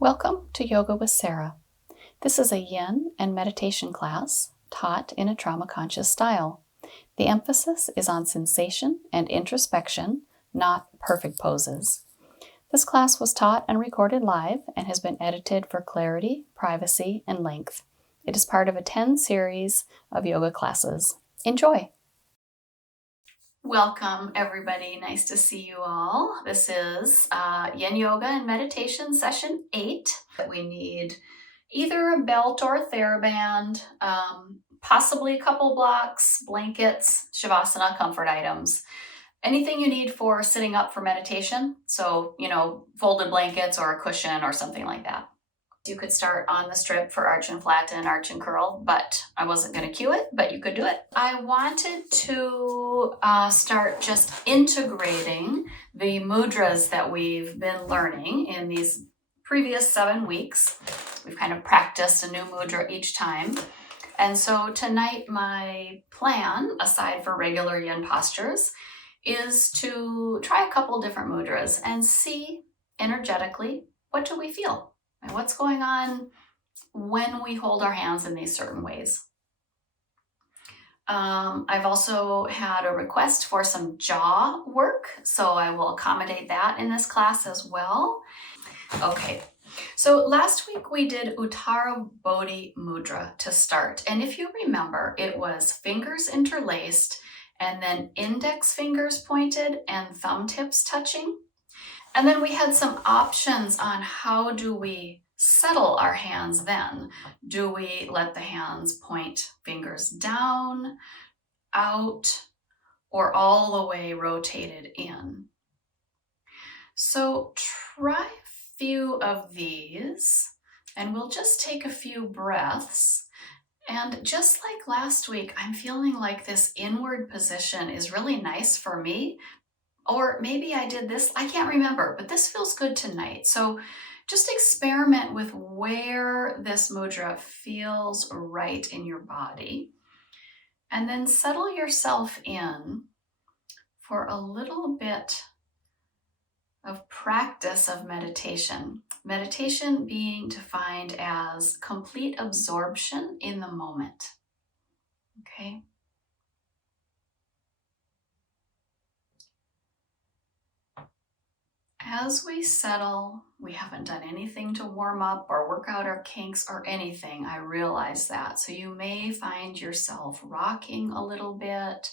Welcome to Yoga with Sara. This is a Yin and meditation class taught in a trauma-conscious style. The emphasis is on sensation and introspection, not perfect poses. This class was taught and recorded live and has been edited for clarity, privacy, and length. It is part of a 10 series of yoga classes. Enjoy! Welcome, everybody. Nice to see you all. This is Yin Yoga and Meditation Session 8. We need either a belt or a TheraBand, possibly a couple blocks, blankets, Shavasana comfort items. Anything you need for sitting up for meditation. So, folded blankets or a cushion or something like that. You could start on the strip for arch and flatten, arch and curl, but I wasn't going to cue it, but you could do it. I wanted to start just integrating the mudras that we've been learning in these previous 7 weeks. We've kind of practiced a new mudra each time. And so tonight my plan, aside for regular yin postures, is to try a couple different mudras and see energetically, what do we feel? And what's going on when we hold our hands in these certain ways. I've also had a request for some jaw work, so I will accommodate that in this class as well. Okay, so last week we did Uttara Bodhi Mudra to start. And if you remember, it was fingers interlaced and then index fingers pointed and thumb tips touching. And then we had some options on how do we settle our hands then. Do we let the hands point fingers down, out, or all the way rotated in? So try a few of these and we'll just take a few breaths. And just like last week, I'm feeling like this inward position is really nice for me. Or maybe I did this, I can't remember, but this feels good tonight. So just experiment with where this mudra feels right in your body. And then settle yourself in for a little bit of practice of meditation. Meditation being defined as complete absorption in the moment. Okay? As we settle, we haven't done anything to warm up or work out our kinks or anything. I realize that. So you may find yourself rocking a little bit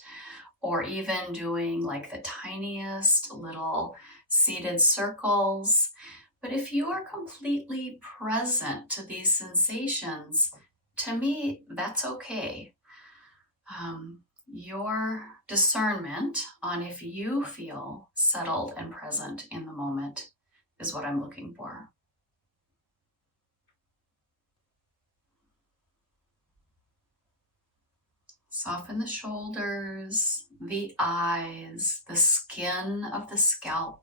or even doing like the tiniest little seated circles. But if you are completely present to these sensations, to me, that's okay. Your discernment on if you feel settled and present in the moment is what I'm looking for. Soften the shoulders, the eyes, the skin of the scalp.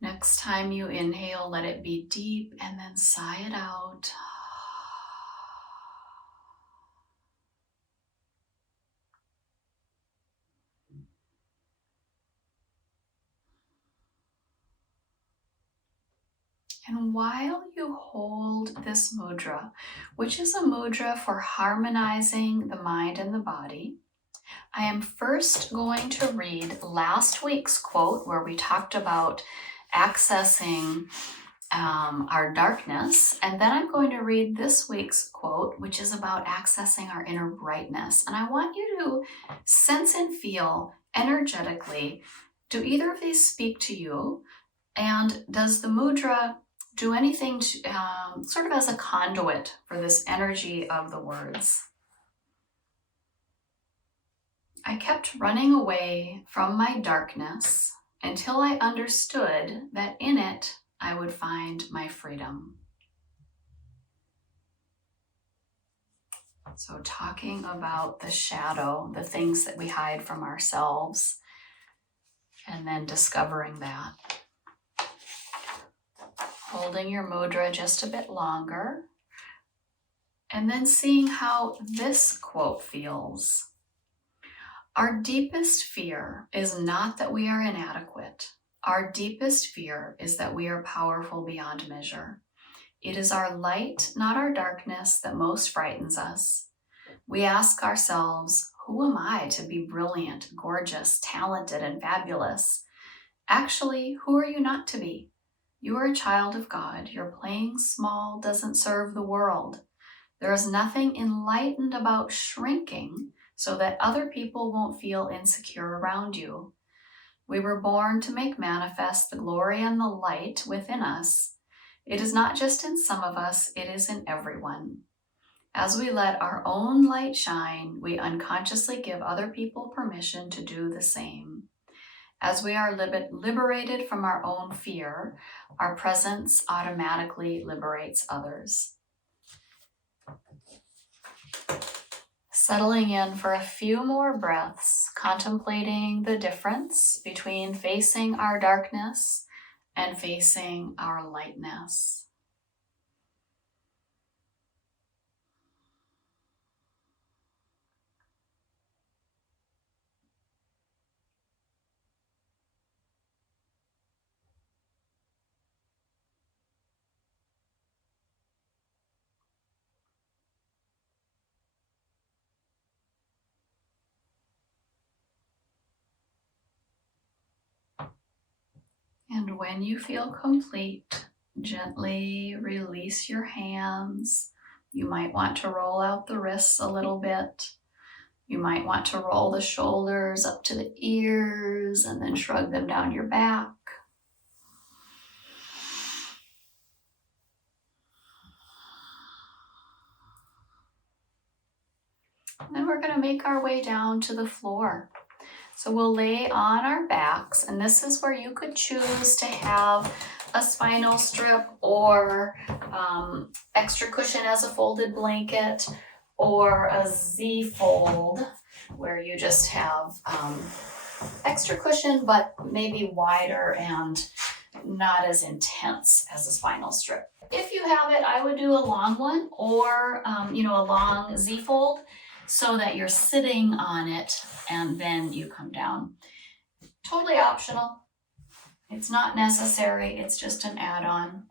Next time you inhale, let it be deep and then sigh it out. And while you hold this mudra, which is a mudra for harmonizing the mind and the body, I am first going to read last week's quote where we talked about accessing our darkness. And then I'm going to read this week's quote, which is about accessing our inner brightness. And I want you to sense and feel energetically, do either of these speak to you? And does the mudra do anything to, sort of as a conduit for this energy of the words? I kept running away from my darkness until I understood that in it I would find my freedom. So talking about the shadow, the things that we hide from ourselves, and then discovering that. Holding your mudra just a bit longer, and then seeing how this quote feels. Our deepest fear is not that we are inadequate. Our deepest fear is that we are powerful beyond measure. It is our light, not our darkness, that most frightens us. We ask ourselves, who am I to be brilliant, gorgeous, talented, and fabulous? Actually, who are you not to be? You are a child of God. Your playing small doesn't serve the world. There is nothing enlightened about shrinking so that other people won't feel insecure around you. We were born to make manifest the glory and the light within us. It is not just in some of us, it is in everyone. As we let our own light shine, we unconsciously give other people permission to do the same. As we are liberated from our own fear, our presence automatically liberates others. Settling in for a few more breaths, contemplating the difference between facing our darkness and facing our lightness. And when you feel complete, gently release your hands. You might want to roll out the wrists a little bit. You might want to roll the shoulders up to the ears and then shrug them down your back. And then we're going to make our way down to the floor. So we'll lay on our backs, and this is where you could choose to have a spinal strip or extra cushion as a folded blanket, or a Z fold where you just have extra cushion but maybe wider and not as intense as a spinal strip. If you have it, I would do a long one or a long Z fold so that you're sitting on it and then you come down. Totally optional. It's not necessary, it's just an add-on.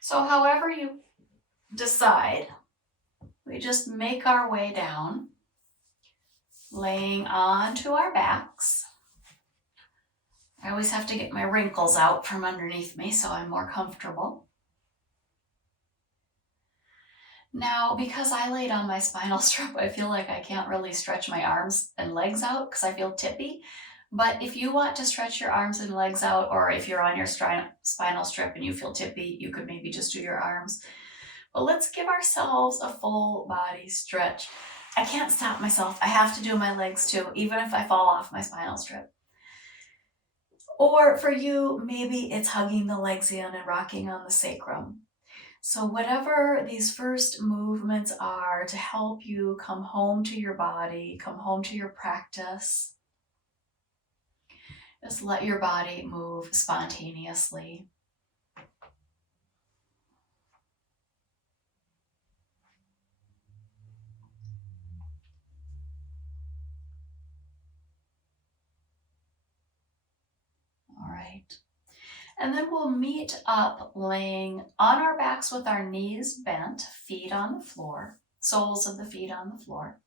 So however you decide, we just make our way down, laying onto our backs. I always have to get my wrinkles out from underneath me so I'm more comfortable. Now, because I laid on my spinal strip, I feel like I can't really stretch my arms and legs out because I feel tippy. But if you want to stretch your arms and legs out, or if you're on your spinal strip and you feel tippy, you could maybe just do your arms. But let's give ourselves a full body stretch. I can't stop myself. I have to do my legs too, even if I fall off my spinal strip. Or for you, maybe it's hugging the legs in and rocking on the sacrum. So whatever these first movements are to help you come home to your body, come home to your practice, just let your body move spontaneously. All right. And then we'll meet up laying on our backs with our knees bent, feet on the floor, soles of the feet on the floor.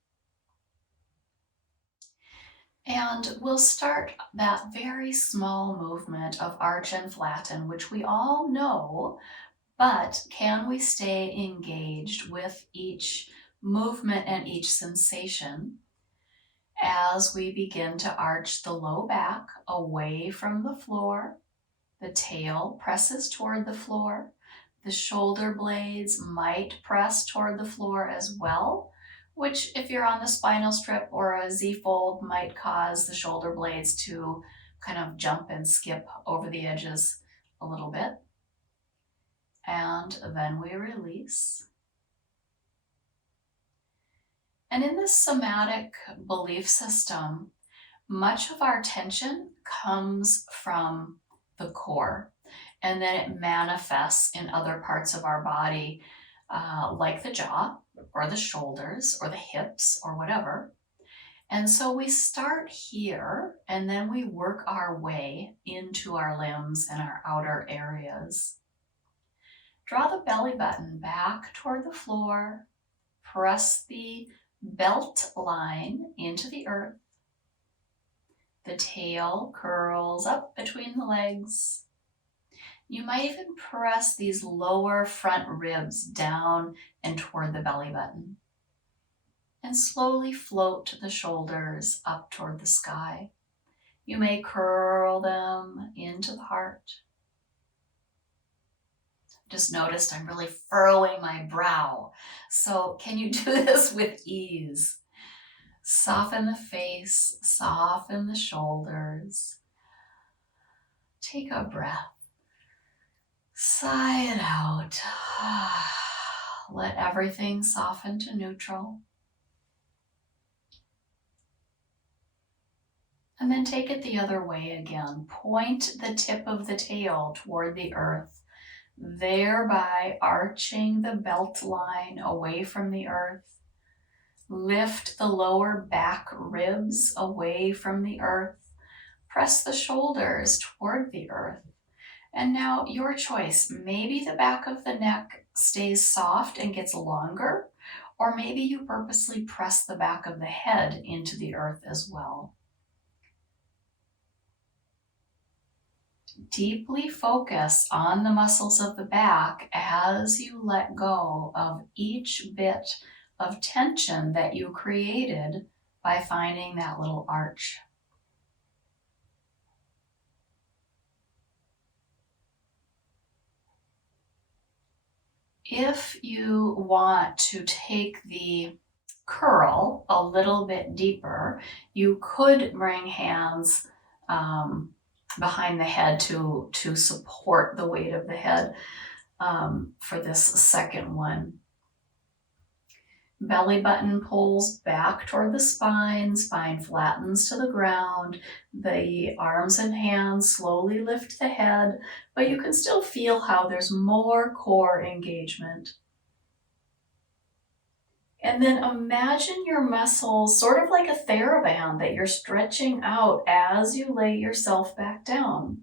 And we'll start that very small movement of arch and flatten, which we all know, but can we stay engaged with each movement and each sensation as we begin to arch the low back away from the floor? The tail presses toward the floor. The shoulder blades might press toward the floor as well, which if you're on the spinal strip or a Z fold might cause the shoulder blades to kind of jump and skip over the edges a little bit. And then we release. And in this somatic belief system, much of our tension comes from the core, and then it manifests in other parts of our body, like the jaw or the shoulders or the hips or whatever. And so we start here and then we work our way into our limbs and our outer areas. Draw the belly button back toward the floor. Press the belt line into the earth. The tail curls up between the legs. You might even press these lower front ribs down and toward the belly button. And slowly float the shoulders up toward the sky. You may curl them into the heart. Just noticed I'm really furrowing my brow. So can you do this with ease? Soften the face, soften the shoulders. Take a breath. Sigh it out. Let everything soften to neutral. And then take it the other way again. Point the tip of the tail toward the earth, thereby arching the belt line away from the earth. Lift the lower back ribs away from the earth. Press the shoulders toward the earth. And now your choice. Maybe the back of the neck stays soft and gets longer, or maybe you purposely press the back of the head into the earth as well. Deeply focus on the muscles of the back as you let go of each bit of tension that you created by finding that little arch. If you want to take the curl a little bit deeper, you could bring hands behind the head to support the weight of the head for this second one. Belly button pulls back toward the spine, spine flattens to the ground. The arms and hands slowly lift the head, but you can still feel how there's more core engagement. And then imagine your muscles sort of like a TheraBand that you're stretching out as you lay yourself back down.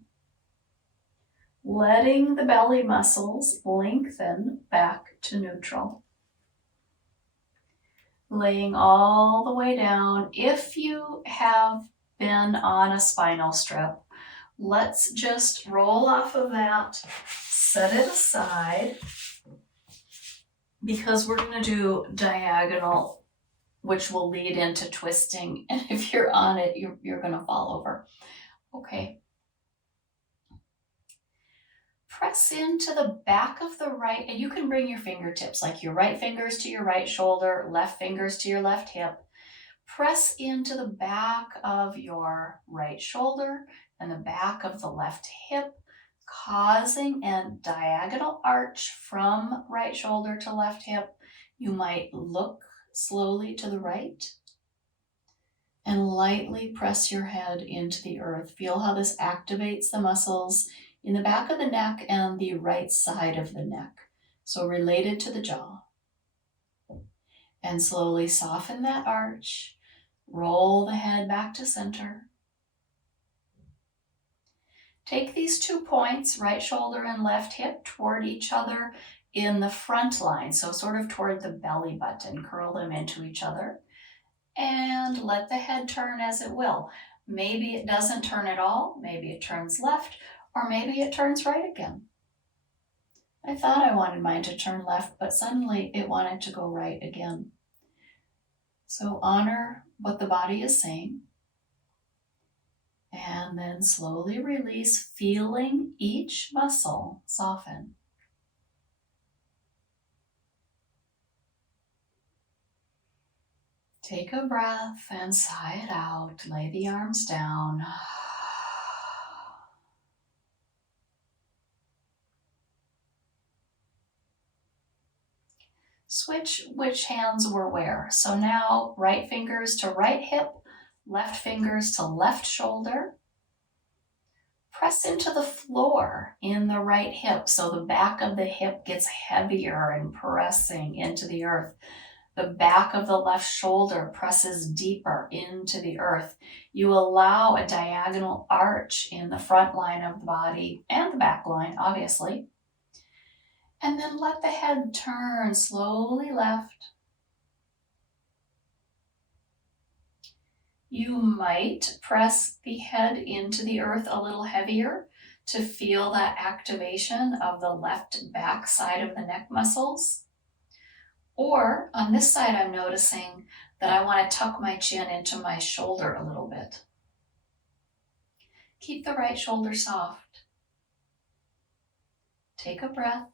Letting the belly muscles lengthen back to neutral. Laying all the way down. If you have been on a spinal strip, let's just roll off of that, set it aside, because we're going to do diagonal, which will lead into twisting. And if you're on it, you're going to fall over. Okay. Press into the back of the right, and you can bring your fingertips, like your right fingers to your right shoulder, left fingers to your left hip. Press into the back of your right shoulder and the back of the left hip, causing a diagonal arch from right shoulder to left hip. You might look slowly to the right and lightly press your head into the earth. Feel how this activates the muscles in the back of the neck and the right side of the neck, so related to the jaw. And slowly soften that arch. Roll the head back to center. Take these 2 points, right shoulder and left hip, toward each other in the front line, so sort of toward the belly button. Curl them into each other and let the head turn as it will. Maybe it doesn't turn at all, maybe it turns left, or maybe it turns right again. I thought I wanted mine to turn left, but suddenly it wanted to go right again. So honor what the body is saying. And then slowly release, feeling each muscle soften. Take a breath and sigh it out. Lay the arms down. Switch which hands were where. So now right fingers to right hip, left fingers to left shoulder. Press into the floor in the right hip so the back of the hip gets heavier and pressing into the earth. The back of the left shoulder presses deeper into the earth. You allow a diagonal arch in the front line of the body and the back line, obviously. And then let the head turn slowly left. You might press the head into the earth a little heavier to feel that activation of the left back side of the neck muscles. Or on this side, I'm noticing that I want to tuck my chin into my shoulder a little bit. Keep the right shoulder soft. Take a breath.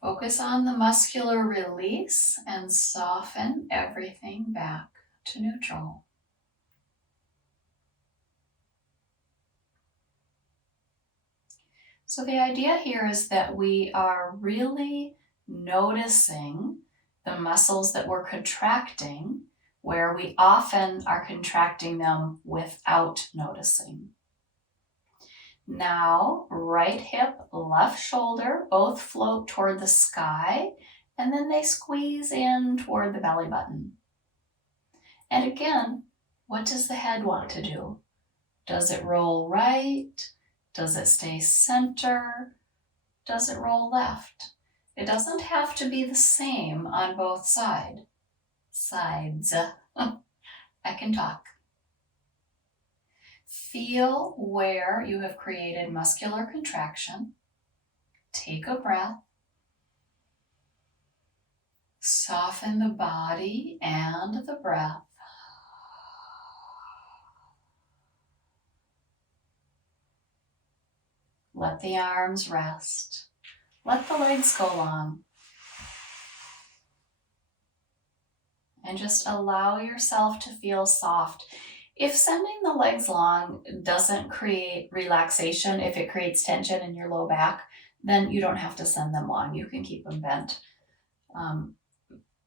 Focus on the muscular release and soften everything back to neutral. So the idea here is that we are really noticing the muscles that we're contracting, where we often are contracting them without noticing. Now, right hip, left shoulder, both float toward the sky, and then they squeeze in toward the belly button. And again, what does the head want to do? Does it roll right? Does it stay center? Does it roll left? It doesn't have to be the same on both sides. I can talk. Feel where you have created muscular contraction. Take a breath. Soften the body and the breath. Let the arms rest. Let the legs go long. And just allow yourself to feel soft. If sending the legs long doesn't create relaxation, if it creates tension in your low back, then you don't have to send them long. You can keep them bent.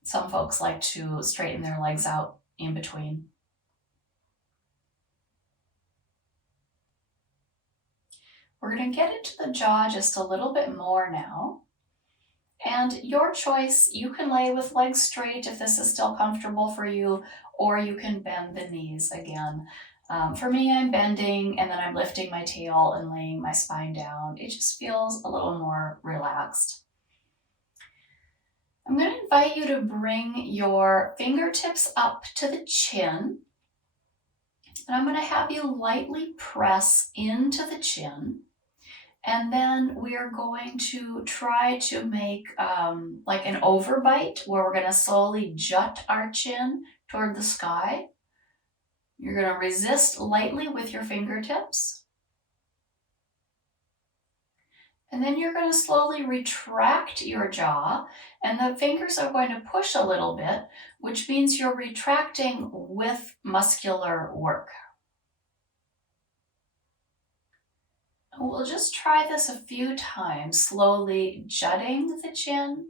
Some folks like to straighten their legs out in between. We're going to get into the jaw just a little bit more now. And your choice, you can lay with legs straight if this is still comfortable for you, or you can bend the knees again. For me, I'm bending and then I'm lifting my tail and laying my spine down. It just feels a little more relaxed. I'm going to invite you to bring your fingertips up to the chin. And I'm going to have you lightly press into the chin. And then we are going to try to make like an overbite where we're going to slowly jut our chin toward the sky. You're going to resist lightly with your fingertips. And then you're going to slowly retract your jaw, and the fingers are going to push a little bit, which means you're retracting with muscular work. We'll just try this a few times, slowly jutting the chin,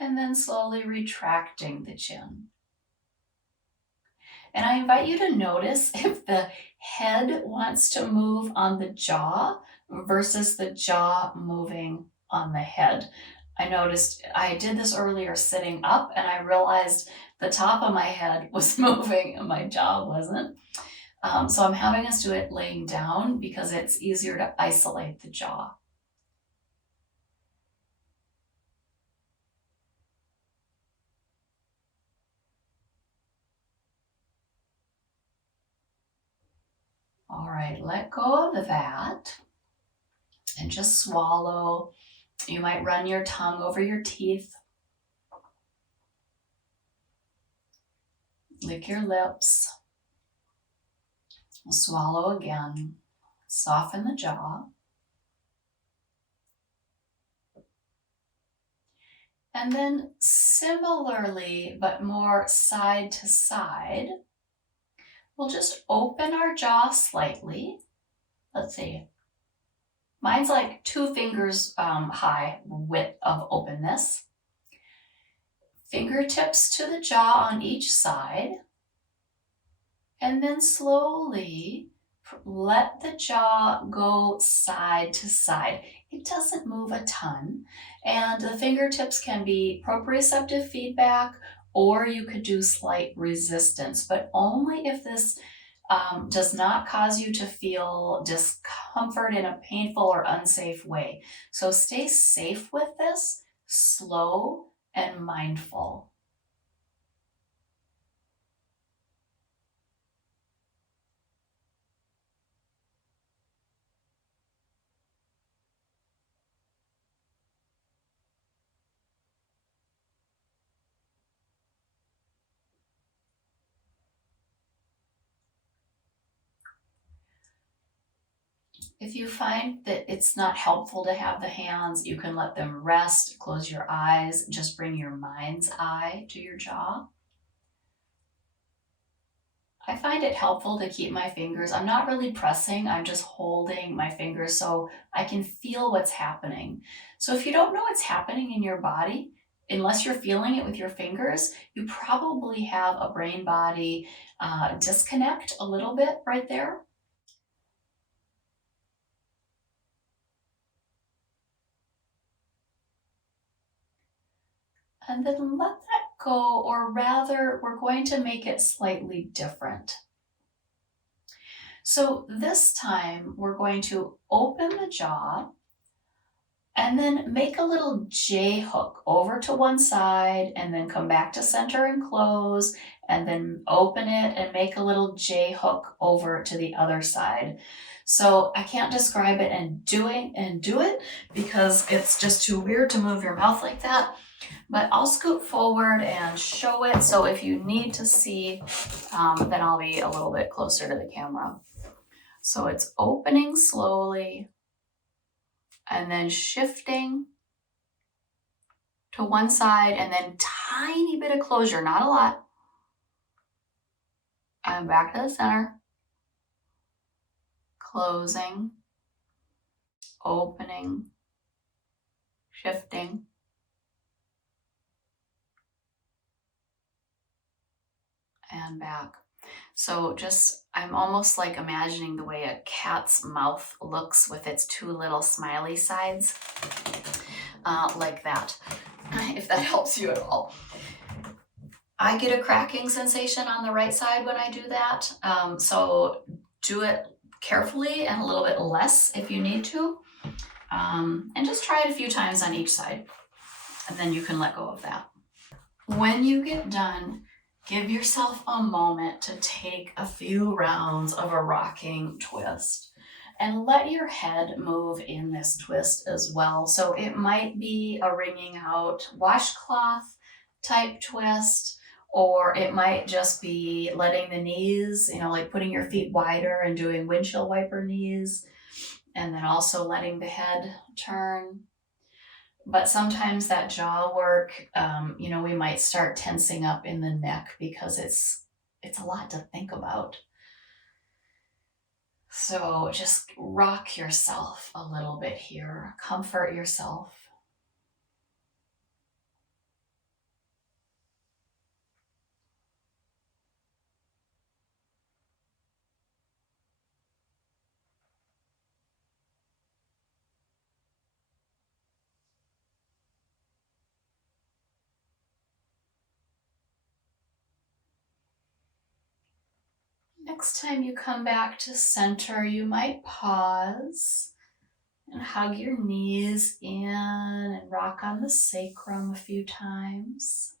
and then slowly retracting the chin. And I invite you to notice if the head wants to move on the jaw versus the jaw moving on the head. I noticed I did this earlier sitting up, and I realized the top of my head was moving and my jaw wasn't. So I'm having us do it laying down because it's easier to isolate the jaw. All right, let go of that and just swallow. You might run your tongue over your teeth. Lick your lips. Swallow again. Soften the jaw. And then similarly, but more side to side, we'll just open our jaw slightly. Let's see. Mine's like 2 fingers high width of openness. Fingertips to the jaw on each side. And then slowly let the jaw go side to side. It doesn't move a ton. And the fingertips can be proprioceptive feedback, or you could do slight resistance, but only if this does not cause you to feel discomfort in a painful or unsafe way. So stay safe with this, slow and mindful. If you find that it's not helpful to have the hands, you can let them rest, close your eyes, just bring your mind's eye to your jaw. I find it helpful to keep my fingers, I'm not really pressing, I'm just holding my fingers so I can feel what's happening. So if you don't know what's happening in your body, unless you're feeling it with your fingers, you probably have a brain-body disconnect a little bit right there. And then let that go, or rather, we're going to make it slightly different. So this time we're going to open the jaw and then make a little J hook over to one side and then come back to center and close, and then open it and make a little J hook over to the other side. So I can't describe it and do it because it's just too weird to move your mouth like that. But I'll scoot forward and show it. So if you need to see, then I'll be a little bit closer to the camera. So it's opening slowly and then shifting to one side, and then tiny bit of closure, not a lot. And back to the center. Closing, opening, shifting. And back. So just, I'm almost like imagining the way a cat's mouth looks with its two little smiley sides, like that, if that helps you at all. I get a cracking sensation on the right side when I do that. So do it carefully and a little bit less if you need to. And just try it a few times on each side. And then you can let go of that. When you get done, give yourself a moment to take a few rounds of a rocking twist and let your head move in this twist as well. So it might be a wringing out washcloth type twist, or it might just be letting the knees, like putting your feet wider and doing windshield wiper knees, and then also letting the head turn. But sometimes that jaw work, we might start tensing up in the neck because it's a lot to think about. So just rock yourself a little bit here, comfort yourself. Next time you come back to center, you might pause and hug your knees in and rock on the sacrum a few times.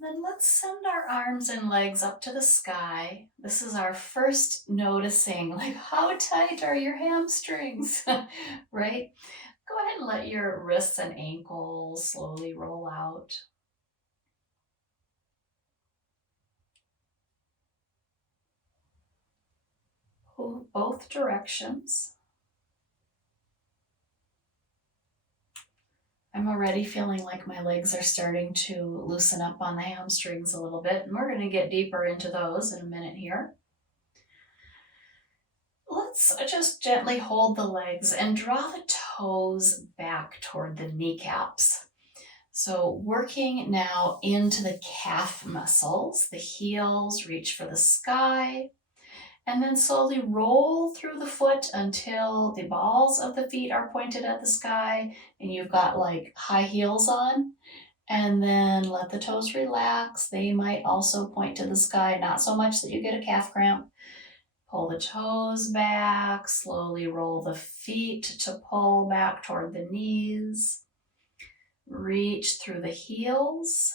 Then let's send our arms and legs up to the sky. This is our first noticing, like, how tight are your hamstrings, right? Go ahead and let your wrists and ankles slowly roll out. Pull both directions. I'm already feeling like my legs are starting to loosen up on the hamstrings a little bit, and we're going to get deeper into those in a minute here. Let's just gently hold the legs and draw the toes back toward the kneecaps. So working now into the calf muscles, the heels reach for the sky, and then slowly roll through the foot until the balls of the feet are pointed at the sky and you've got like high heels on. And then let the toes relax. They might also point to the sky, not so much that you get a calf cramp. Pull the toes back, slowly roll the feet to pull back toward the knees. Reach through the heels.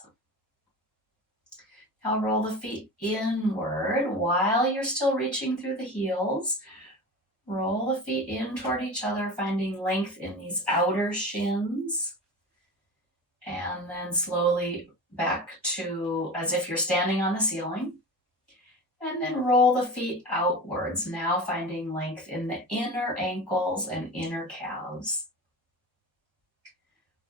Now roll the feet inward while you're still reaching through the heels. Roll the feet in toward each other, finding length in these outer shins. And then slowly back to as if you're standing on the ceiling. And then roll the feet outwards, now finding length in the inner ankles and inner calves.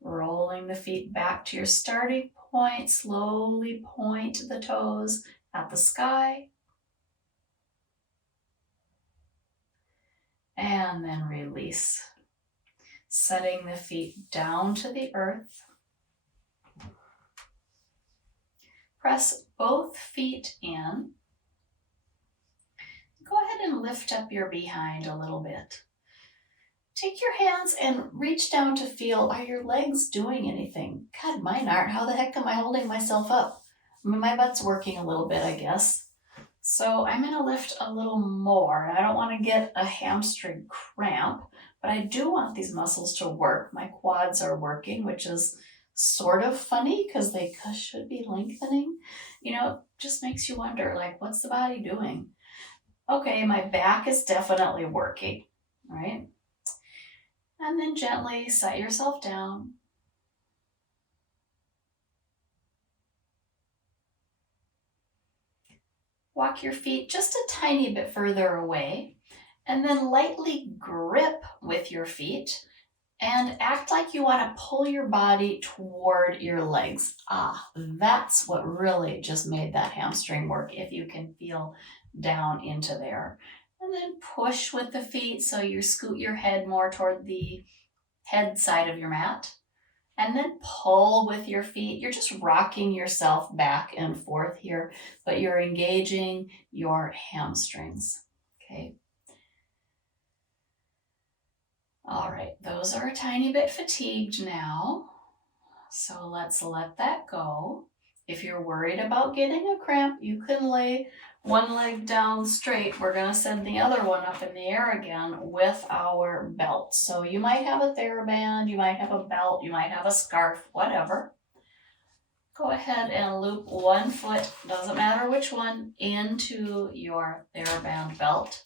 Rolling the feet back to your starting point, slowly point the toes at the sky. And then release, setting the feet down to the earth. Press both feet in. Go ahead and lift up your behind a little bit. Take your hands and reach down to feel, are your legs doing anything? God, mine aren't. How the heck am I holding myself up? I mean, my butt's working a little bit, I guess. So I'm going to lift a little more. I don't want to get a hamstring cramp, but I do want these muscles to work. My quads are working, which is sort of funny because they should be lengthening. You know, it just makes you wonder, like, what's the body doing? Okay, my back is definitely working, right? And then gently set yourself down. Walk your feet just a tiny bit further away, and then lightly grip with your feet and act like you want to pull your body toward your legs. That's what really just made that hamstring work, if you can feel down into there. And then push with the feet so you scoot your head more toward the head side of your mat. And then pull with your feet. You're just rocking yourself back and forth here, but you're engaging your hamstrings, okay? All right, those are a tiny bit fatigued now, so let's let that go. If you're worried about getting a cramp, you can lay one leg down straight. We're going to send the other one up in the air again with our belt. So you might have a TheraBand, you might have a belt, you might have a scarf, whatever. Go ahead and loop one foot, doesn't matter which one, into your TheraBand belt.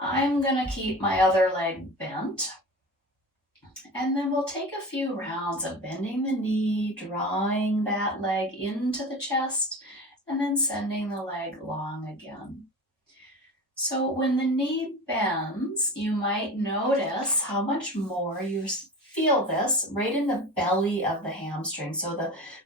I'm going to keep my other leg bent. And then we'll take a few rounds of bending the knee, drawing that leg into the chest, and then sending the leg long again. So when the knee bends, you might notice how much more you feel this right in the belly of the hamstring. So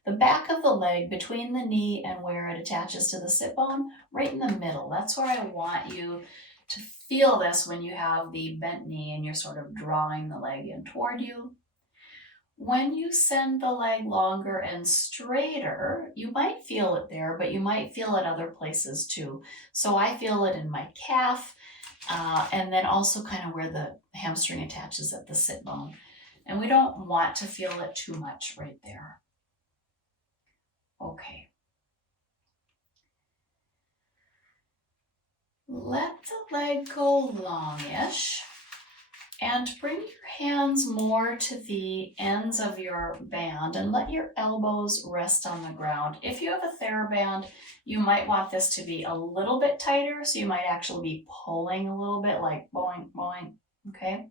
the back of the leg between the knee and where it attaches to the sit bone, right in the middle. That's where I want you to feel this when you have the bent knee and you're sort of drawing the leg in toward you. When you send the leg longer and straighter, you might feel it there, but you might feel it other places too. So I feel it in my calf, and then also kind of where the hamstring attaches at the sit bone. And we don't want to feel it too much right there. Okay. Let the leg go longish. And bring your hands more to the ends of your band and let your elbows rest on the ground. If you have a TheraBand, you might want this to be a little bit tighter, so you might actually be pulling a little bit, like boing, boing, okay?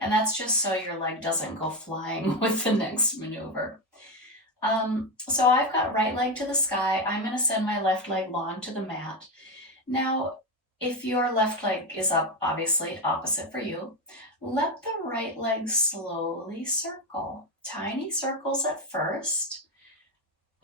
And that's just so your leg doesn't go flying with the next maneuver. So I've got right leg to the sky. I'm going to send my left leg long to the mat. Now, if your left leg is up, obviously opposite for you, Let the right leg slowly circle. Tiny circles at first.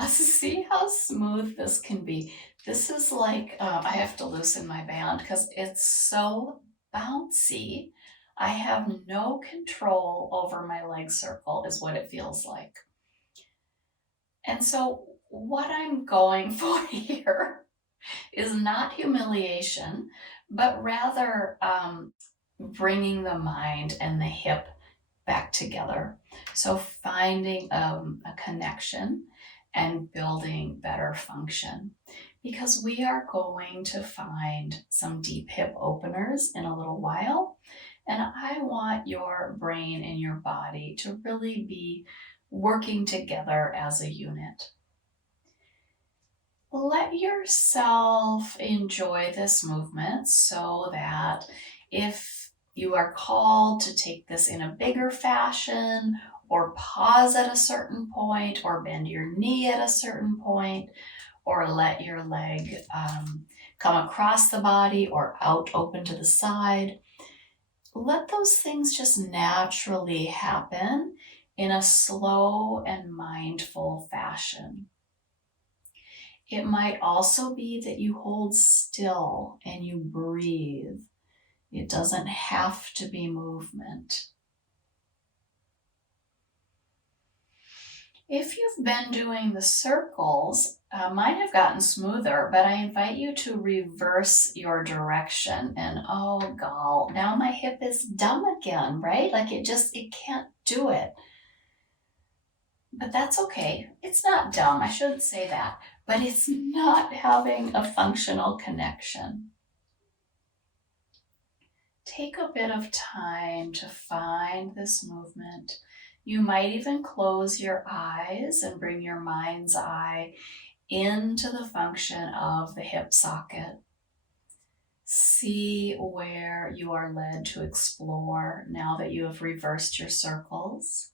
See how smooth this can be. This is like, I have to loosen my band because it's so bouncy. I have no control over my leg circle is what it feels like. And so what I'm going for here is not humiliation, but rather bringing the mind and the hip back together. So finding a connection and building better function, because we are going to find some deep hip openers in a little while. And I want your brain and your body to really be working together as a unit. Let yourself enjoy this movement so that if you are called to take this in a bigger fashion, or pause at a certain point, or bend your knee at a certain point, or let your leg come across the body or out open to the side, let those things just naturally happen in a slow and mindful fashion. It might also be that you hold still and you breathe. It doesn't have to be movement. If you've been doing the circles, mine have gotten smoother, but I invite you to reverse your direction. And oh, gall, now my hip is dumb again, right? Like it can't do it. But that's okay. It's not dumb. I shouldn't say that. But it's not having a functional connection. Take a bit of time to find this movement. You might even close your eyes and bring your mind's eye into the function of the hip socket. See where you are led to explore now that you have reversed your circles.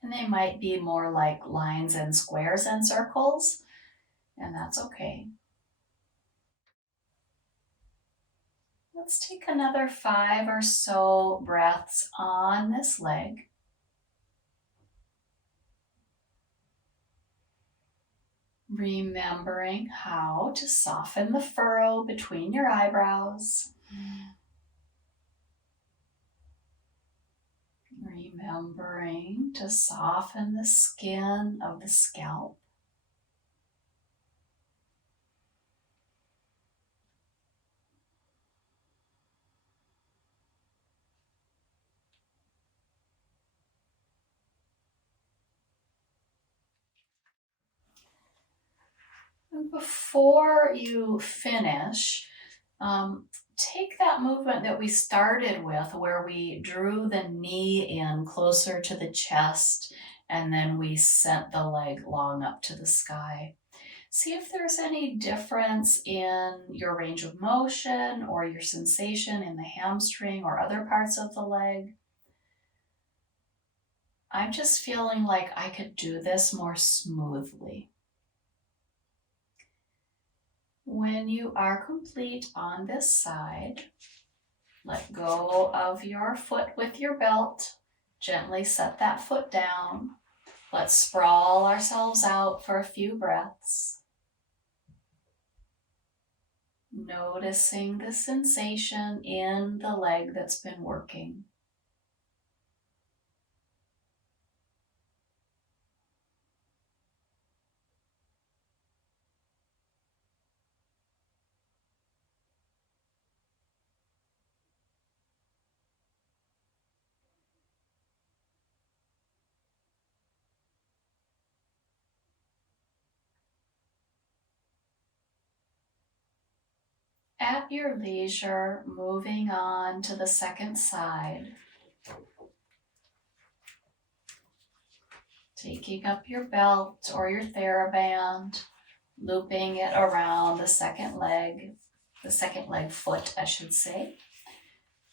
And they might be more like lines and squares and circles, and that's okay. Let's take another 5 or so breaths on this leg. Remembering how to soften the furrow between your eyebrows. Remembering to soften the skin of the scalp. And before you finish, take that movement that we started with where we drew the knee in closer to the chest and then we sent the leg long up to the sky. See if there's any difference in your range of motion or your sensation in the hamstring or other parts of the leg. I'm just feeling like I could do this more smoothly. When you are complete on this side, let go of your foot with your belt. Gently set that foot down. Let's sprawl ourselves out for a few breaths. Noticing the sensation in the leg that's been working. At your leisure, moving on to the second side. Taking up your belt or your TheraBand, looping it around the second leg foot, I should say.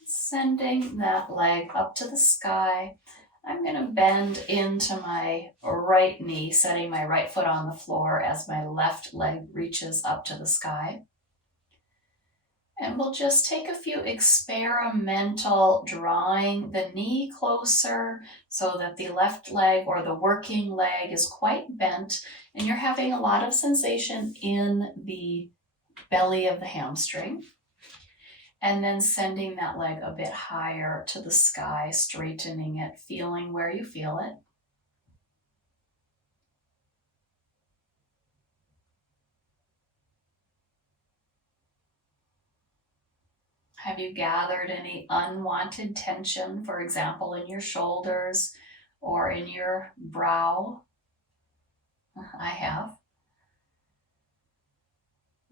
Sending that leg up to the sky. I'm going to bend into my right knee, setting my right foot on the floor as my left leg reaches up to the sky. And we'll just take a few experimental drawing the knee closer so that the left leg or the working leg is quite bent and you're having a lot of sensation in the belly of the hamstring. And then sending that leg a bit higher to the sky, straightening it, feeling where you feel it. Have you gathered any unwanted tension, for example, in your shoulders or in your brow? I have.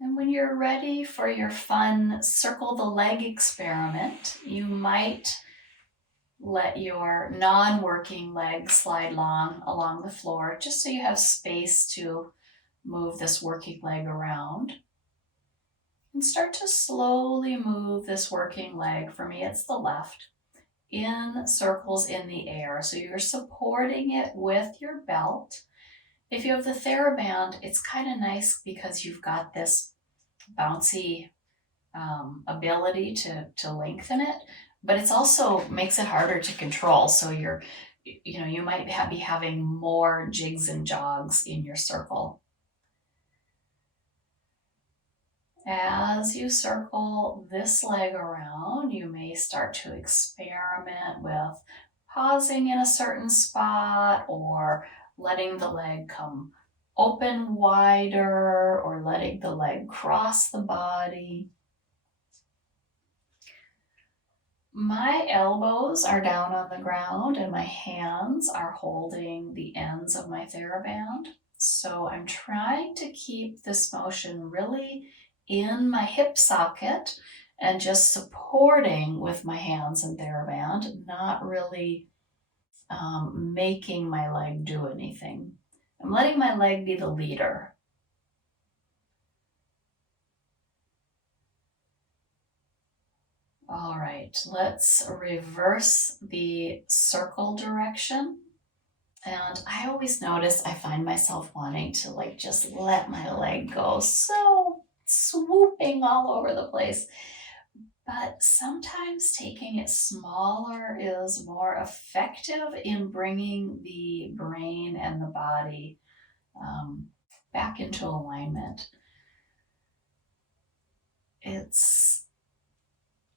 And when you're ready for your fun circle the leg experiment, you might let your non-working leg slide along the floor, just so you have space to move this working leg around. And start to slowly move this working leg, for me it's the left, in circles in the air. So you're supporting it with your belt. If you have the TheraBand, it's kind of nice because you've got this bouncy ability to lengthen it, but it's also makes it harder to control. So you might be having more jigs and jogs in your circle. As you circle this leg around, you may start to experiment with pausing in a certain spot or letting the leg come open wider or letting the leg cross the body. My elbows are down on the ground and my hands are holding the ends of my TheraBand. So I'm trying to keep this motion really in my hip socket and just supporting with my hands and TheraBand, not really making my leg do anything. I'm letting my leg be the leader. All right, let's reverse the circle direction. And I always notice I find myself wanting to just let my leg go, so swooping all over the place. But sometimes taking it smaller is more effective in bringing the brain and the body back into alignment. It's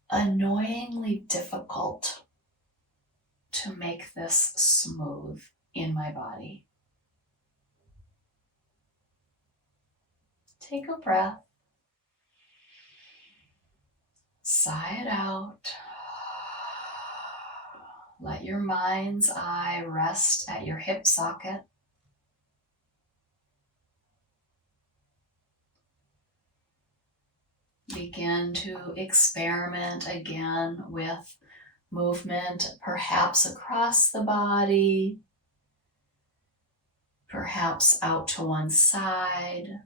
annoyingly difficult to make this smooth in my body. Take a breath. Sigh it out. Let your mind's eye rest at your hip socket. Begin to experiment again with movement, perhaps across the body, perhaps out to one side,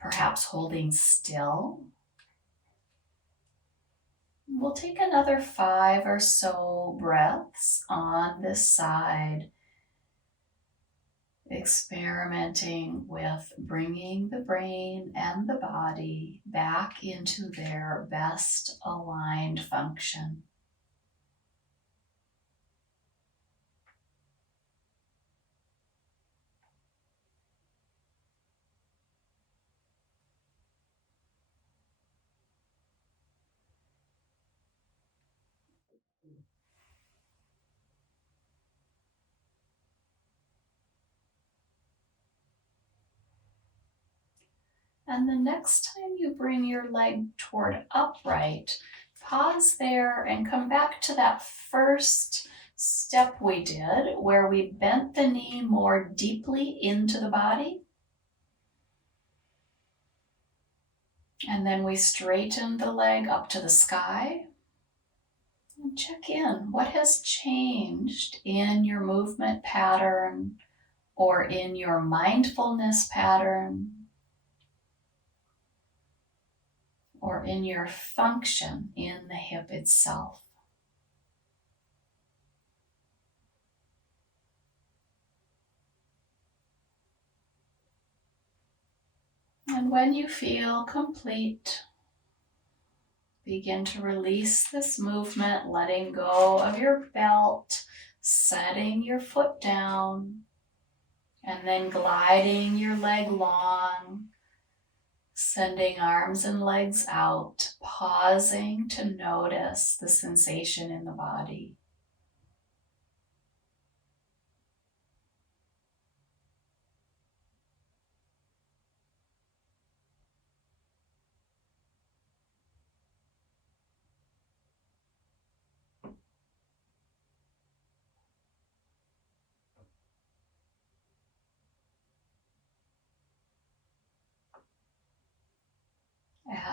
perhaps holding still. We'll take another 5 or so breaths on this side, experimenting with bringing the brain and the body back into their best aligned function. And the next time you bring your leg toward upright, pause there and come back to that first step we did where we bent the knee more deeply into the body. And then we straightened the leg up to the sky. And check in. What has changed in your movement pattern or in your mindfulness pattern or in your function in the hip itself? And when you feel complete, Begin to release this movement, letting go of your belt, setting your foot down, and then gliding your leg long, sending arms and legs out, pausing to notice the sensation in the body.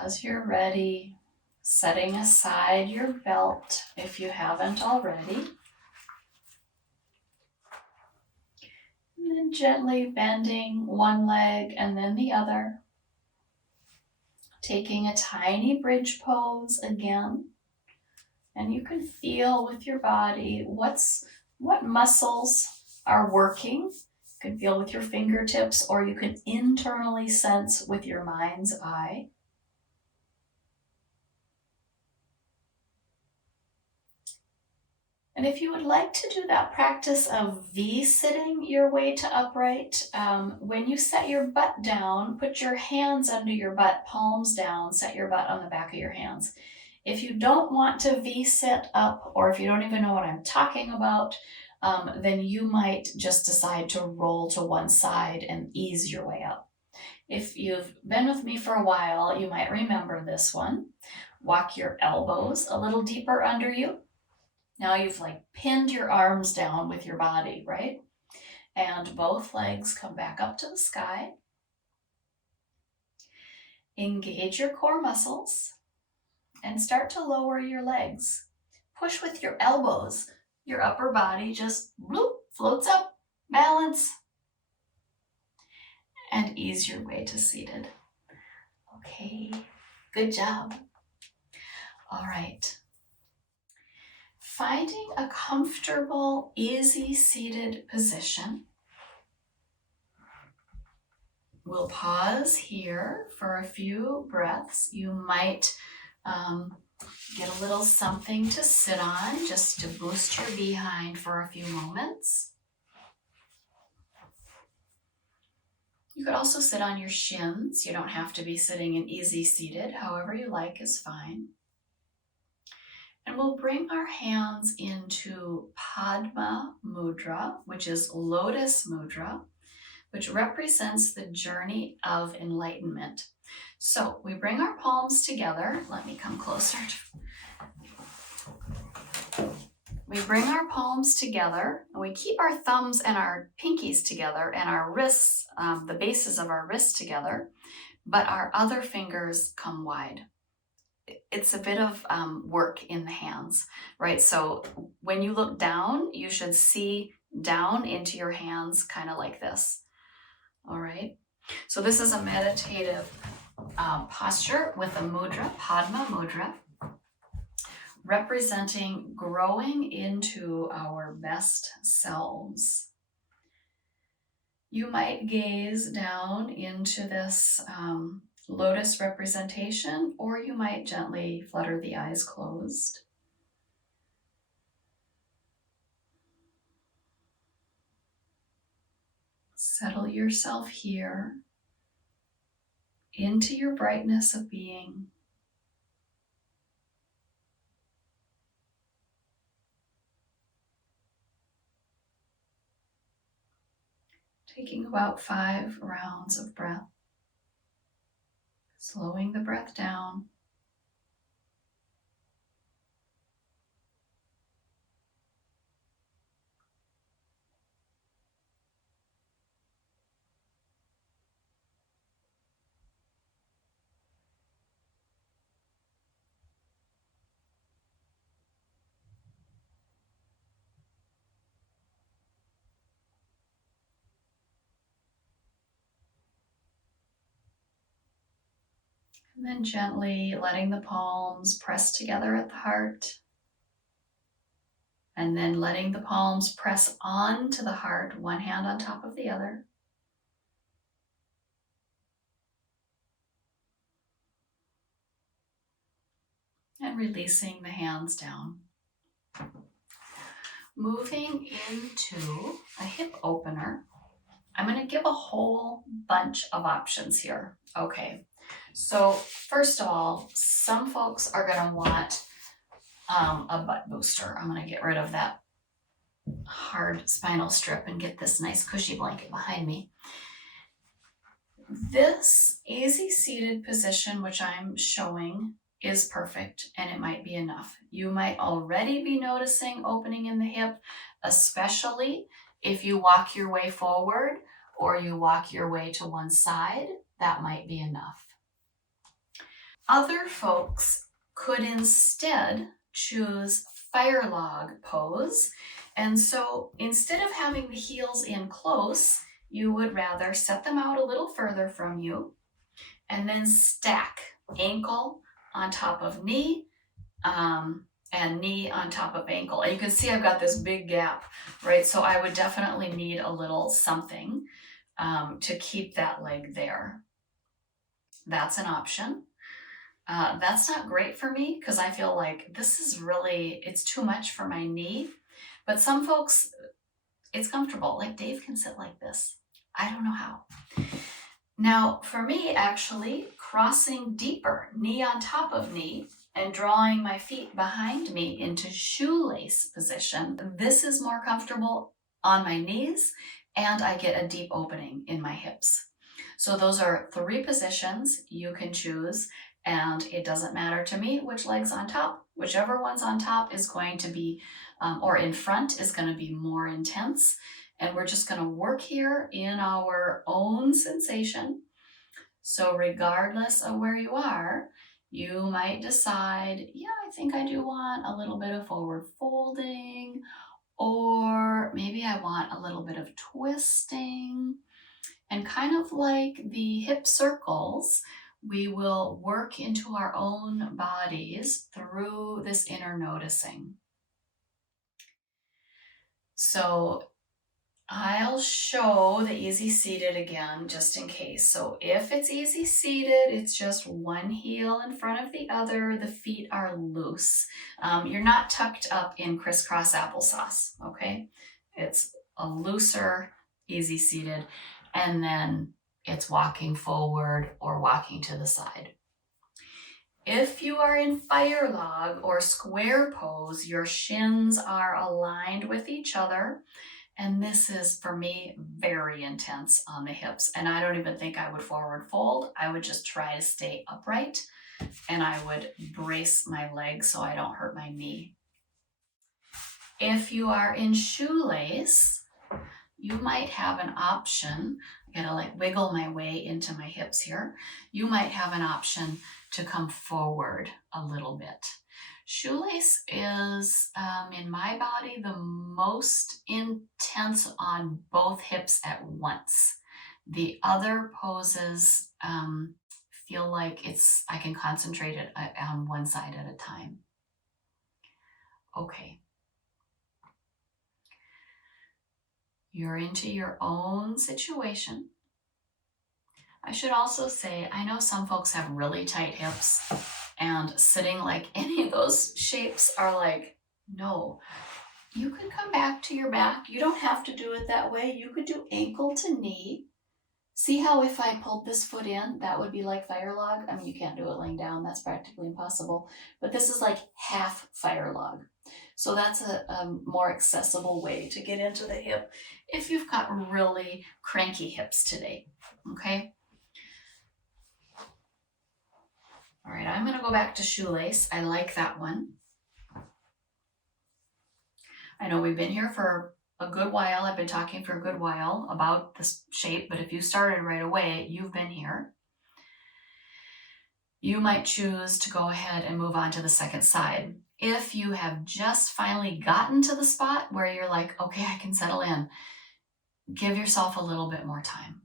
As you're ready, setting aside your belt if you haven't already. And then gently bending one leg and then the other. Taking a tiny bridge pose again. And you can feel with your body what muscles are working. You can feel with your fingertips, or you can internally sense with your mind's eye. And if you would like to do that practice of V-sitting your way to upright, when you set your butt down, put your hands under your butt, palms down, set your butt on the back of your hands. If you don't want to V-sit up, or if you don't even know what I'm talking about, then you might just decide to roll to one side and ease your way up. If you've been with me for a while, you might remember this one. Walk your elbows a little deeper under you. Now you've pinned your arms down with your body, right? And both legs come back up to the sky. Engage your core muscles and start to lower your legs. Push with your elbows. Your upper body just floats up, balance, and ease your way to seated. Okay, good job. All right. Finding a comfortable, easy seated position. We'll pause here for a few breaths. You might get a little something to sit on just to boost your behind for a few moments. You could also sit on your shins. You don't have to be sitting in easy seated. However you like is fine. And we'll bring our hands into Padma Mudra, which is Lotus Mudra, which represents the journey of enlightenment. So we bring our palms together. Let me come closer. We bring our palms together and we keep our thumbs and our pinkies together and our wrists, the bases of our wrists together, but our other fingers come wide. It's a bit of work in the hands, right? So when you look down, you should see down into your hands kind of like this. All right. So this is a meditative posture with a mudra, Padma Mudra, representing growing into our best selves. You might gaze down into this lotus representation, or you might gently flutter the eyes closed. Settle yourself here into your brightness of being. Taking about 5 rounds of breath. Slowing the breath down. And then gently letting the palms press together at the heart. And then letting the palms press onto the heart, one hand on top of the other. and releasing the hands down. Moving into a hip opener. I'm going to give a whole bunch of options here. Okay, so first of all, some folks are going to want a butt booster. I'm going to get rid of that hard spinal strip and get this nice cushy blanket behind me. This easy seated position, which I'm showing, is perfect, and it might be enough. You might already be noticing opening in the hip, especially if you walk your way forward or you walk your way to one side. That might be enough. Other folks could instead choose fire log pose. And so instead of having the heels in close, you would rather set them out a little further from you and then stack ankle on top of knee and knee on top of ankle. And you can see I've got this big gap, right? So I would definitely need a little something to keep that leg there. That's an option. That's not great for me because I feel like this is really, it's too much for my knee. But some folks, it's comfortable. Like Dave can sit like this. I don't know how. Now, for me, actually, crossing deeper, knee on top of knee, and drawing my feet behind me into shoelace position, this is more comfortable on my knees, and I get a deep opening in my hips. So those are 3 positions you can choose, and it doesn't matter to me which leg's on top. Whichever one's on top is going to be, or in front is going to be more intense. And we're just going to work here in our own sensation. So regardless of where you are, you might decide, yeah, I think I do want a little bit of forward folding, or maybe I want a little bit of twisting. And kind of like the hip circles, we will work into our own bodies through this inner noticing. So I'll show the easy seated again, just in case. So if it's easy seated, it's just one heel in front of the other. The feet are loose. You're not tucked up in crisscross applesauce, okay? It's a looser, easy seated, and then it's walking forward or walking to the side. If you are in fire log or square pose, your shins are aligned with each other. And this is, for me, very intense on the hips. And I don't even think I would forward fold. I would just try to stay upright, and I would brace my legs so I don't hurt my knee. If you are in shoelace, you might have an option. I gotta like wiggle my way into my hips here. You might have an option to come forward a little bit. Shoelace is, in my body, the most intense on both hips at once. The other poses feel like I can concentrate it on one side at a time. Okay. You're into your own situation. I should also say, I know some folks have really tight hips, and sitting like any of those shapes are like, no. You could come back to your back. You don't have to do it that way. You could do ankle to knee. See how if I pulled this foot in, that would be like fire log? I mean, you can't do it laying down. That's practically impossible. But this is like half fire log. So that's a more accessible way to get into the hip if you've got really cranky hips today, okay? All right, I'm gonna go back to shoelace. I like that one. I know we've been here for a good while. I've been talking for a good while about this shape, but if you started right away, you've been here. You might choose to go ahead and move on to the second side. If you have just finally gotten to the spot where you're like, okay, I can settle in, give yourself a little bit more time.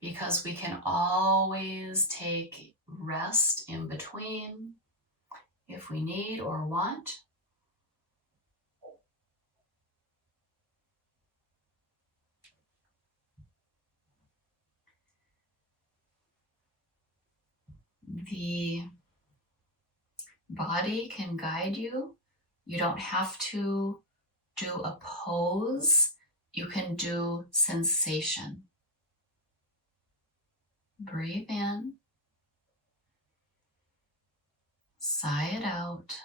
Because we can always take rest in between if we need or want. the body can guide you. You don't have to do a pose. You can do sensation. Breathe in. Sigh it out.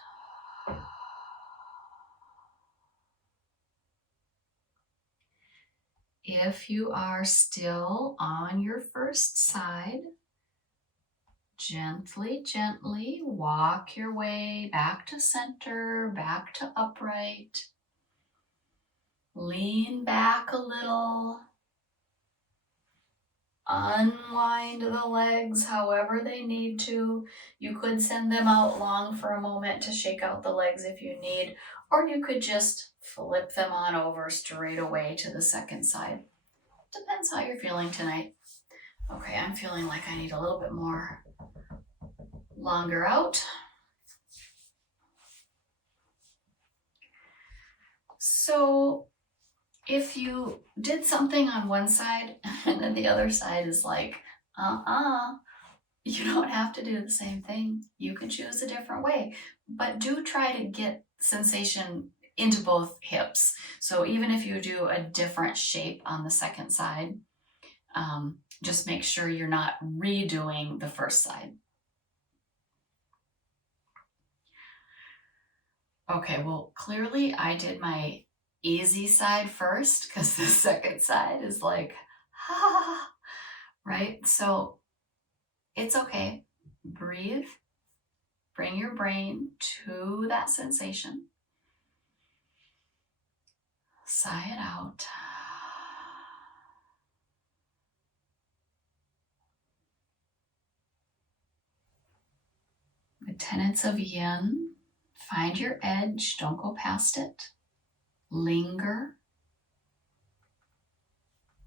If you are still on your first side, gently, gently walk your way back to center, back to upright. Lean back a little. Unwind the legs however they need to. You could send them out long for a moment to shake out the legs if you need, or you could just flip them on over straight away to the second side. Depends how you're feeling tonight. Okay, I'm feeling like I need a little bit more longer out. So if you did something on one side and then the other side is like, you don't have to do the same thing. You can choose a different way, but do try to get sensation into both hips. So even if you do a different shape on the second side, just make sure you're not redoing the first side. Okay, well, clearly I did my easy side first because the second side is like, right? So it's okay. Breathe. Bring your brain to that sensation. Sigh it out. The tenets of Yin. Find your edge. Don't go past it. Linger.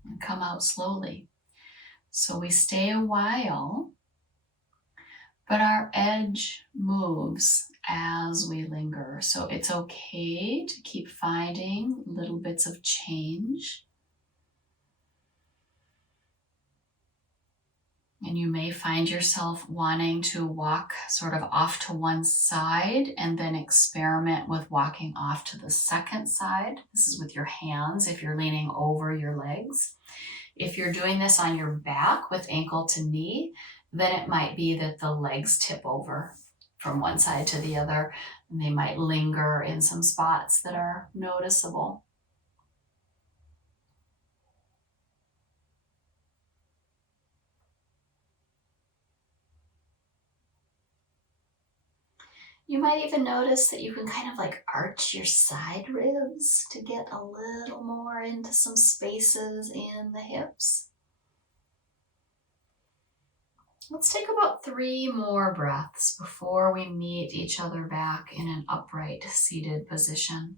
And come out slowly. So we stay a while, but our edge moves as we linger. So it's okay to keep finding little bits of change. And you may find yourself wanting to walk sort of off to one side and then experiment with walking off to the second side. This is with your hands if you're leaning over your legs. If you're doing this on your back with ankle to knee, then it might be that the legs tip over from one side to the other, and they might linger in some spots that are noticeable. You might even notice that you can kind of like arch your side ribs to get a little more into some spaces in the hips. Let's take about 3 more breaths before we meet each other back in an upright seated position.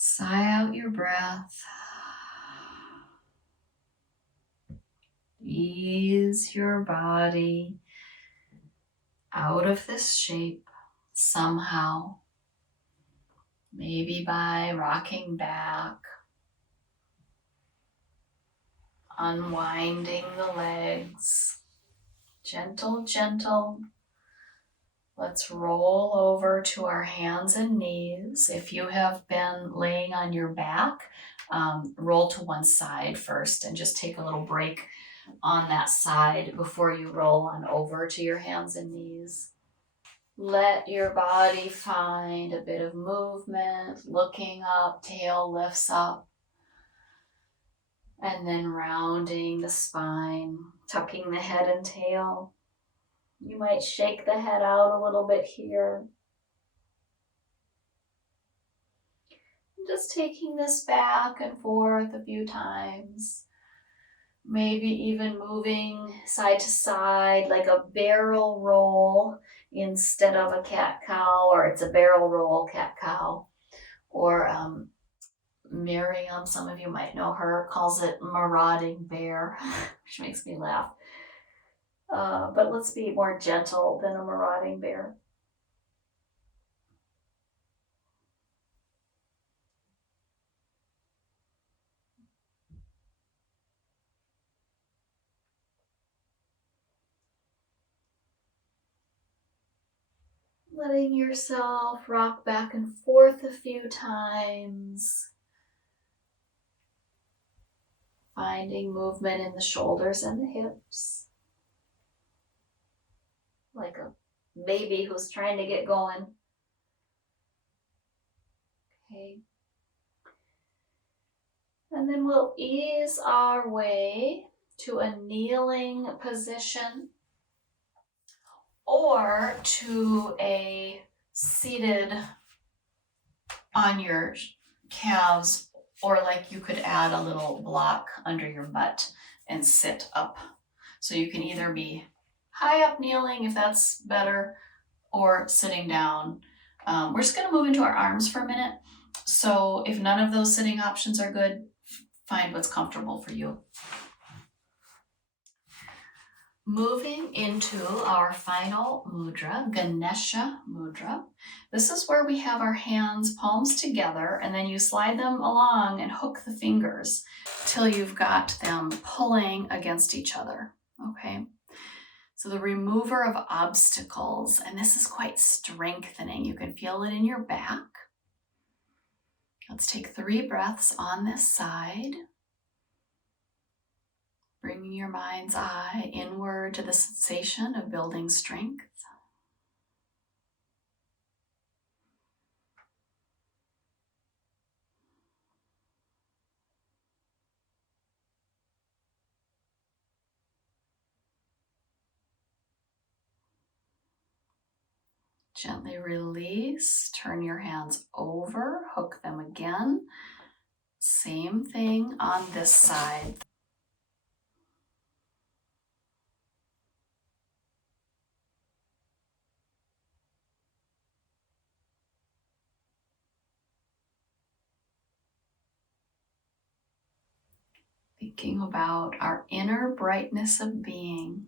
Sigh out your breath. Ease your body out of this shape somehow. Maybe by rocking back, unwinding the legs. Gentle, gentle. Let's roll over to our hands and knees. If you have been laying on your back, roll to one side first and just take a little break on that side before you roll on over to your hands and knees. Let your body find a bit of movement, looking up, tail lifts up, and then rounding the spine, tucking the head and tail. You might shake the head out a little bit here. Just taking this back and forth a few times. Maybe even moving side to side like a barrel roll. instead of a cat-cow, or it's a barrel roll cat-cow. Or Miriam, some of you might know her, calls it marauding bear, which makes me laugh. But let's be more gentle than a marauding bear. Letting yourself rock back and forth a few times. Finding movement in the shoulders and the hips. Like a baby who's trying to get going. Okay. And then we'll ease our way to a kneeling position or to a seated on your calves, or like you could add a little block under your butt and sit up. So you can either be high up kneeling if that's better, or sitting down. We're just gonna move into our arms for a minute. So if none of those sitting options are good, find what's comfortable for you. Moving into our final mudra, Ganesha mudra. This is where we have our hands palms together, and then you slide them along and hook the fingers till you've got them pulling against each other, okay? So the remover of obstacles, and this is quite strengthening. You can feel it in your back. Let's take 3 breaths on this side. Bringing your mind's eye inward to the sensation of building strength. Gently release, turn your hands over, hook them again. Same thing on this side. Thinking about our inner brightness of being.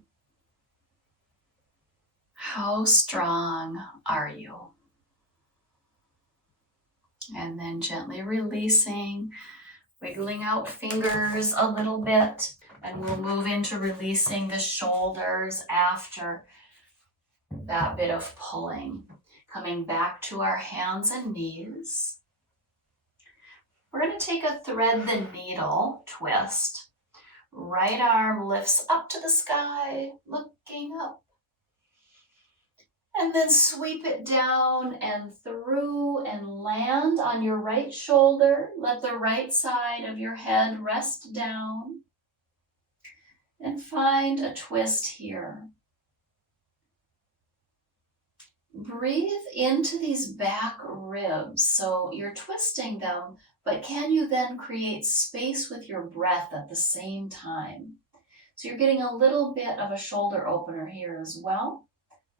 How strong are you? And then gently releasing, wiggling out fingers a little bit, and we'll move into releasing the shoulders after that bit of pulling. Coming back to our hands and knees. We're going to take a thread the needle twist. Right arm lifts up to the sky, looking up. And then sweep it down and through and land on your right shoulder. Let the right side of your head rest down. And find a twist here. Breathe into these back ribs. So you're twisting them, but can you then create space with your breath at the same time? So you're getting a little bit of a shoulder opener here as well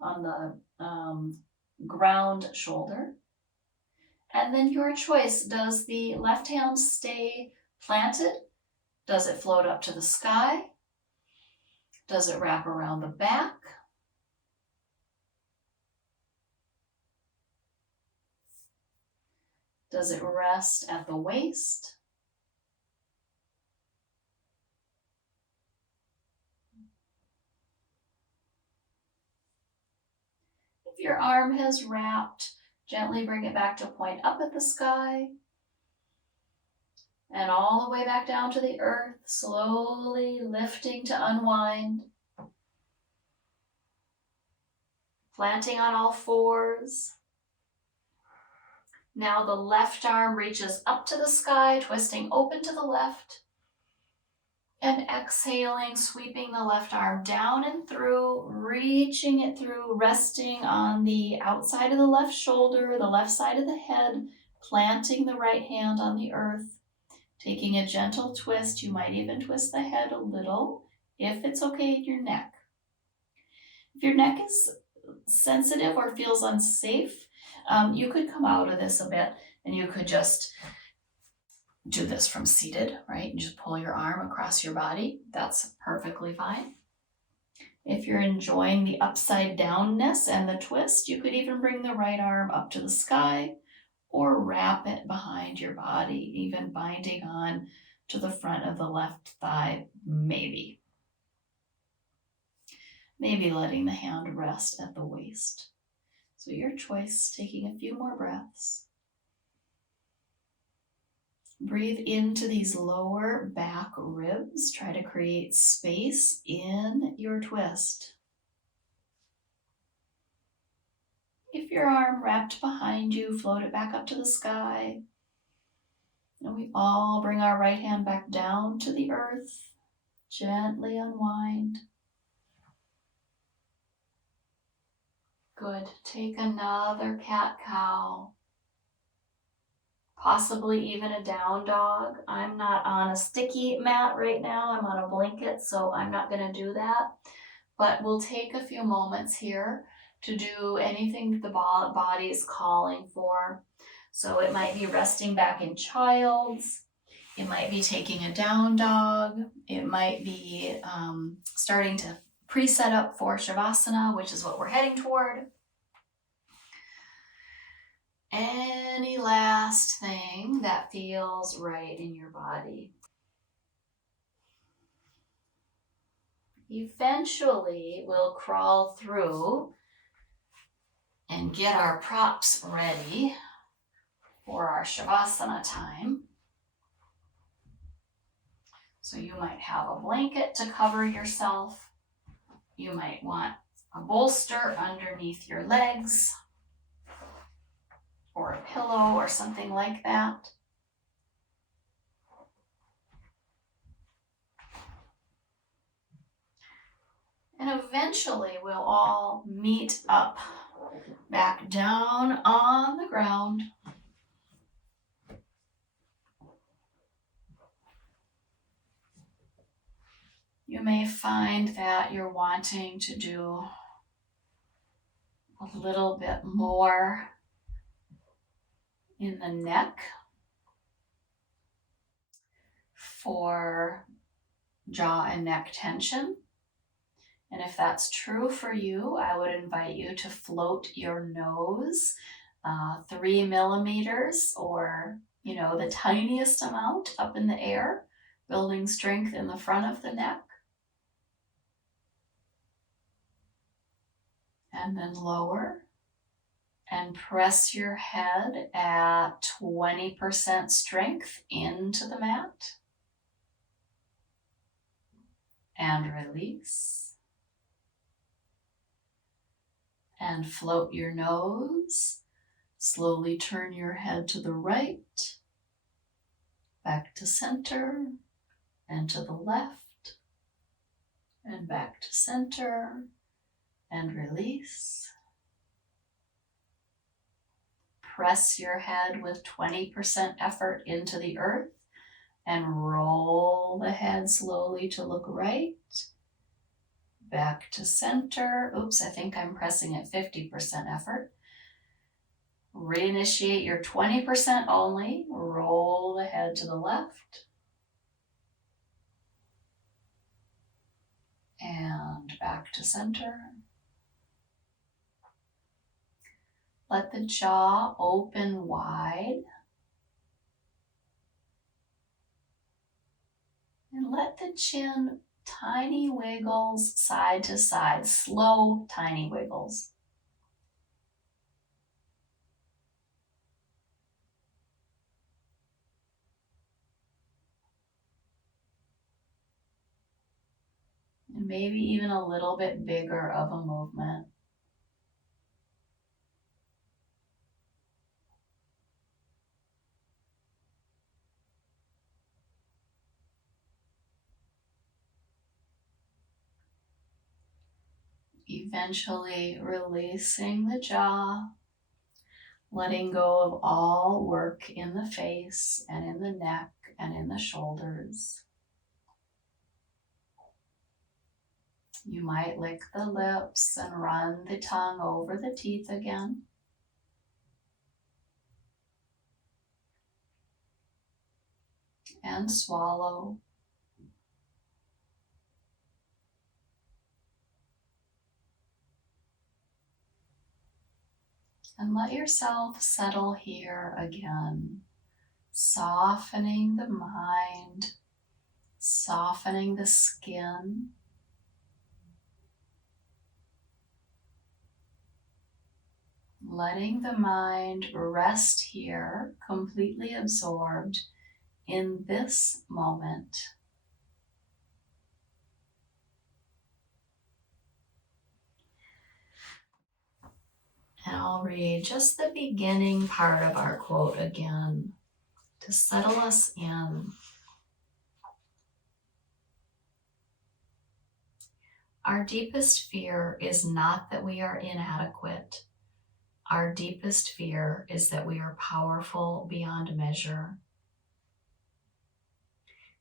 on the ground shoulder. And then your choice, does the left hand stay planted? Does it float up to the sky? Does it wrap around the back? Does it rest at the waist? If your arm has wrapped, gently bring it back to point up at the sky. And all the way back down to the earth, slowly lifting to unwind. Planting on all fours. Now the left arm reaches up to the sky, twisting open to the left. And exhaling, sweeping the left arm down and through, reaching it through, resting on the outside of the left shoulder, the left side of the head, planting the right hand on the earth, taking a gentle twist. You might even twist the head a little, if it's okay in your neck. If your neck is sensitive or feels unsafe, you could come out of this a bit, and you could just do this from seated, right? And just pull your arm across your body. That's perfectly fine. If you're enjoying the upside downness and the twist, you could even bring the right arm up to the sky or wrap it behind your body, even binding on to the front of the left thigh, maybe. Maybe letting the hand rest at the waist. So your choice, taking a few more breaths. Breathe into these lower back ribs. Try to create space in your twist. If your arm wrapped behind you, float it back up to the sky. And we all bring our right hand back down to the earth. Gently unwind. Good. Take another cat-cow. Possibly even a down dog. I'm not on a sticky mat right now. I'm on a blanket, so I'm not going to do that. But we'll take a few moments here to do anything that the body is calling for. So it might be resting back in child's. It might be taking a down dog. It might be starting to pre-set up for Shavasana, which is what we're heading toward. Any last thing that feels right in your body. Eventually, we'll crawl through and get our props ready for our Shavasana time. So you might have a blanket to cover yourself. You might want a bolster underneath your legs or a pillow or something like that. And eventually we'll all meet up back down on the ground. You may find that you're wanting to do a little bit more in the neck for jaw and neck tension. And if that's true for you, I would invite you to float your nose 3 millimeters or, the tiniest amount up in the air, building strength in the front of the neck. And then lower and press your head at 20% strength into the mat. And release. And float your nose. Slowly turn your head to the right, back to center, and to the left, and back to center, and release. Press your head with 20% effort into the earth and roll the head slowly to look right, back to center. Oops, I think I'm pressing at 50% effort. Reinitiate your 20% only. Roll the head to the left. And back to center. Let the jaw open wide. And let the chin tiny wiggles side to side, slow tiny wiggles. And maybe even a little bit bigger of a movement. Eventually releasing the jaw, letting go of all work in the face and in the neck and in the shoulders. You might lick the lips and run the tongue over the teeth again. And swallow. And let yourself settle here again, softening the mind, softening the skin. Letting the mind rest here, completely absorbed in this moment. And I'll read just the beginning part of our quote again to settle us in. Our deepest fear is not that we are inadequate. Our deepest fear is that we are powerful beyond measure.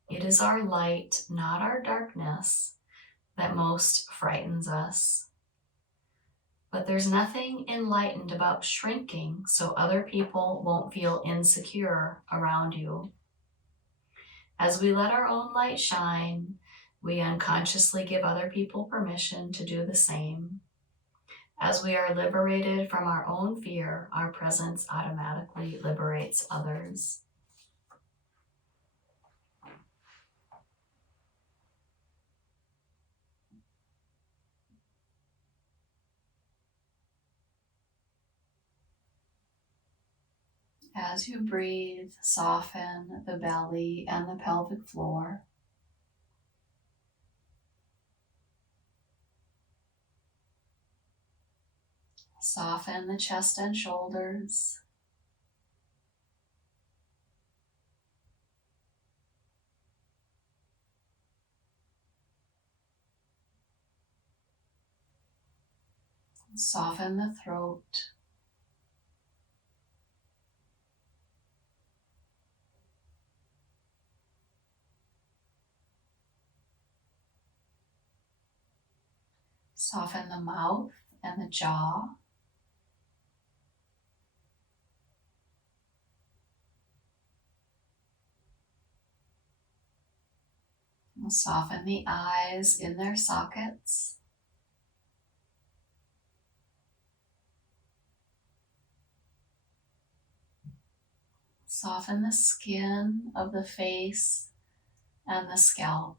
It is our light, not our darkness, that most frightens us. But there's nothing enlightened about shrinking so other people won't feel insecure around you. As we let our own light shine, we unconsciously give other people permission to do the same. As we are liberated from our own fear, our presence automatically liberates others. As you breathe, soften the belly and the pelvic floor. Soften the chest and shoulders. Soften the throat. Soften the mouth and the jaw. Soften the eyes in their sockets. Soften the skin of the face and the scalp.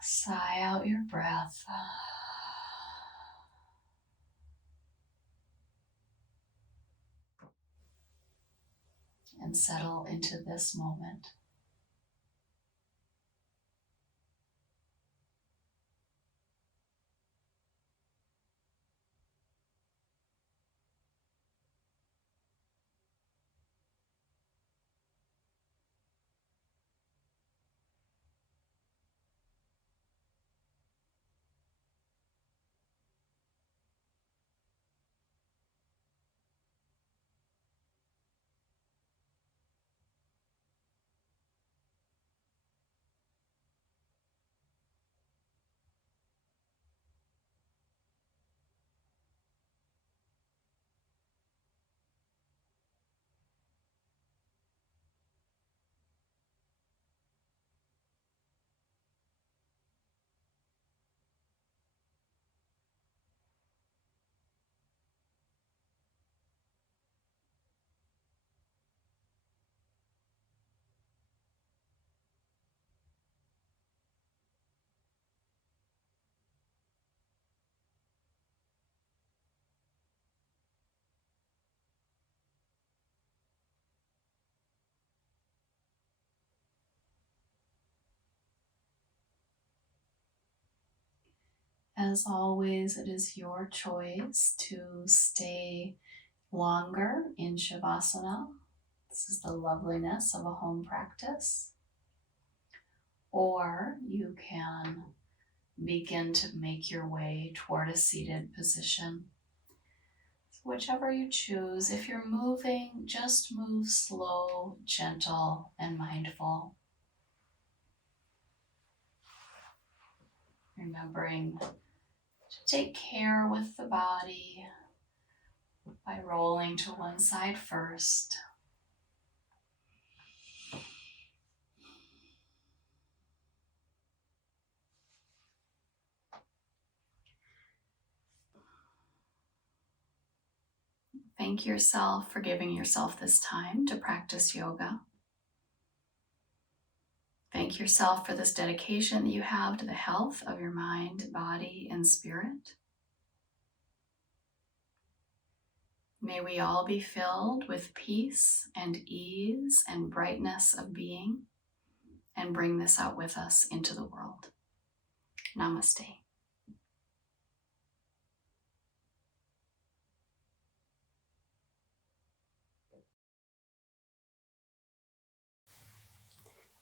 Sigh out your breath. And settle into this moment. As always, it is your choice to stay longer in Shavasana. This is the loveliness of a home practice. Or you can begin to make your way toward a seated position. whichever you choose. If you're moving, just move slow, gentle, and mindful. Remembering to take care with the body by rolling to one side first. Thank yourself for giving yourself this time to practice yoga. Thank yourself for this dedication that you have to the health of your mind, body, and spirit. May we all be filled with peace and ease and brightness of being, and bring this out with us into the world. Namaste.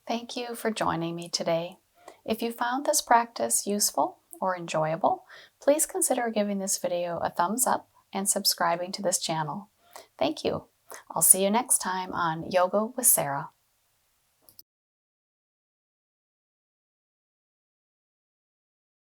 Thank you for joining me today. If you found this practice useful or enjoyable, please consider giving this video a thumbs up and subscribing to this channel. Thank you. I'll see you next time on Yoga with Sara.